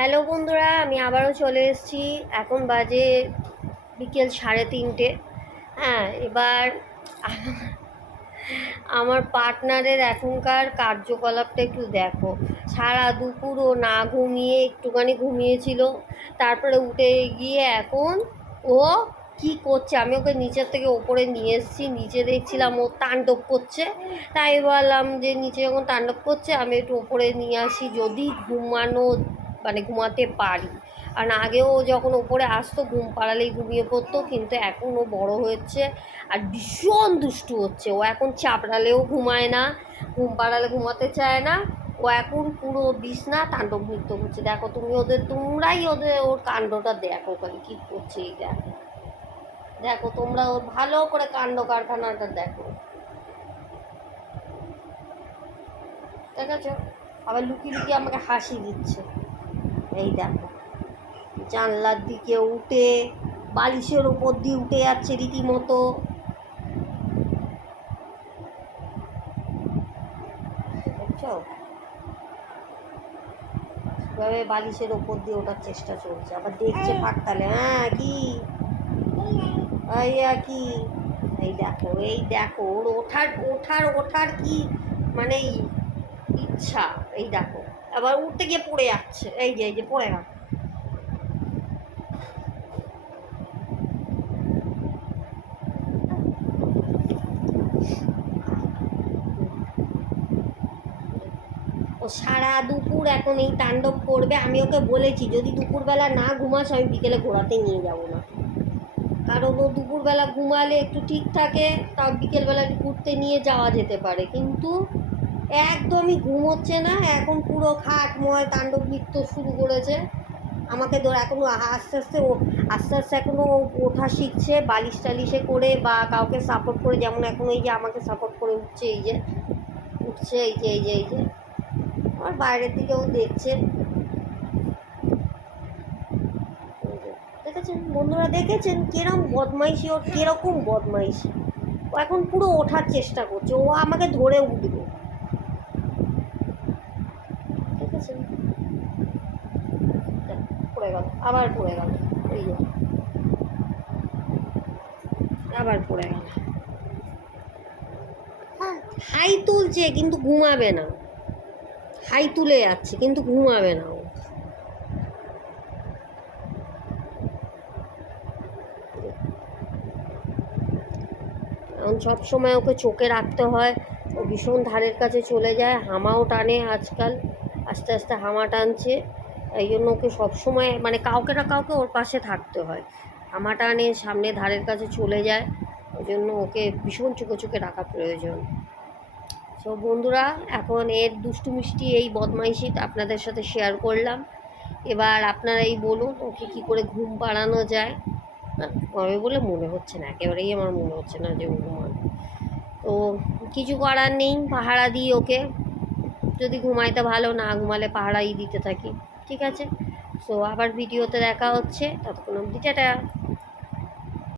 Hello বন্ধুরা, আমি আবারও চলে এসেছি। এখন বাজে বিকেল 3:30। হ্যাঁ, এবার আমার পার্টনারের এখনকার কার্যকলাপটা একটু দেখো। সারা দুপুরও না ঘুমিয়ে একটুখানি ঘুমিয়েছিল, তারপরে উঠে গিয়ে এখন ও কি করছে। আমি ওকে নিচের থেকে ওপরে নিয়ে এসেছি, নিচে দেখছিলাম ও তাণ্ডব করছে, তাই বললাম যে নিচে যখন তাণ্ডব করছে আমি একটু ওপরে নিয়ে আসি, যদি ঘুমাতে পারি। আর আগেও যখন ওপরে আসতো ঘুম পাড়ালেই ঘুমিয়ে পড়তো, কিন্তু এখন ও বড়ো হচ্ছে আর ভীষণ দুষ্টু হচ্ছে। ও এখন চাপড়ালেও ঘুমায় না, ঘুম পাড়ালে ঘুমাতে চায় না। ও এখন পুরো বিছনা তাণ্ডব নৃত্য করছে। দেখো তোমরাই ওর কাণ্ডটা দেখো, খালি কী করছে। এই দেখো দেখো তোমরা ওর ভালো করে কাণ্ড কারখানাটা দেখো, ঠিক আছে? আবার লুকিয়ে লুকিয়ে আমাকে হাসি দিচ্ছে। এই দেখো, জানলার দিকে উঠে বালিশের ওপর দিয়ে উঠে যাচ্ছে রীতিমতো। দেখছো, এভাবে বালিশের ওপর দিয়ে ওঠার চেষ্টা চলছে, আবার দেখছে ফাঁকতালে। হ্যাঁ, কি কি এই দেখো ওর ওঠার ওঠার ওঠার কি মানে ইচ্ছা। এই দেখো, আবার উঠতে গিয়ে পড়ে যাচ্ছে। এই যে পড়ে গেল। ও সারা দুপুর এখন এই তাণ্ডব করবে। আমি ওকে বলেছি যদি দুপুরবেলা না ঘুমাস আমি বিকেলে ঘোরাতে নিয়ে যাব না, কারণ ও দুপুরবেলা ঘুমালে একটু ঠিক থাকে, তাও বিকেলবেলা একটু ঘুরতে নিয়ে যাওয়া যেতে পারে। কিন্তু একদমই ঘুমোচ্ছে না, এখন পুরো খাটময় তাণ্ডব নৃত্য শুরু করেছে। আমাকে ধর এখনও আস্তে আস্তে এখনও ওঠা শিখছে, বালিশ টালিশে করে বা কাউকে সাপোর্ট করে। যেমন এখন এই যে আমাকে সাপোর্ট করে উঠছে, এই যে উঠছে, এই যে আর বাইরের দিকেও দেখছে। দেখেছেন বন্ধুরা, দেখেছেন কিরকম বদমাইশি, ওর কিরকম বদমাইশি। ও এখন পুরো ওঠার চেষ্টা করছে, ও আমাকে ধরে উঠবে। দেখেছেন, পড়ে গেল, আবার পড়ে গেল। এই যে আবার পড়ে গেল। হাই তুলছে কিন্তু ঘুমাবে না, হাই তুলে যাচ্ছে কিন্তু ঘুমাবে না ও। এখন সবসময় ওকে চোখে রাখতে হয়। ও ভীষণ ধারের কাছে চলে যায়, হামাও টানে আজকাল, আস্তে আস্তে হামা টানছে। এই জন্য ওকে সবসময় মানে কাউকে না কাউকে ওর পাশে থাকতে হয়। হামা টানে, সামনে ধারের কাছে চলে যায়, ওই জন্য ওকে ভীষণ চোখে চোখে রাখা প্রয়োজন। সো বন্ধুরা, এখন এর দুষ্টু মিষ্টি এই বদমাইশি আপনাদের সাথে শেয়ার করলাম। এবার আপনারাই বলুন ওকে কী করে ঘুম পাড়ানো যায়। হবে বলে মনে হচ্ছে না, একেবারেই আমার মনে হচ্ছে না যে ও ঘুমান। তো কিছু করার নেই, পাহারা দিই ওকে। যদি ঘুমাইতে ভালো, না ঘুমালে পাহারাই দিতে থাকি, ঠিক আছে? সো আবার ভিডিওতে দেখা হচ্ছে, ততক্ষণ অবধি টাটা।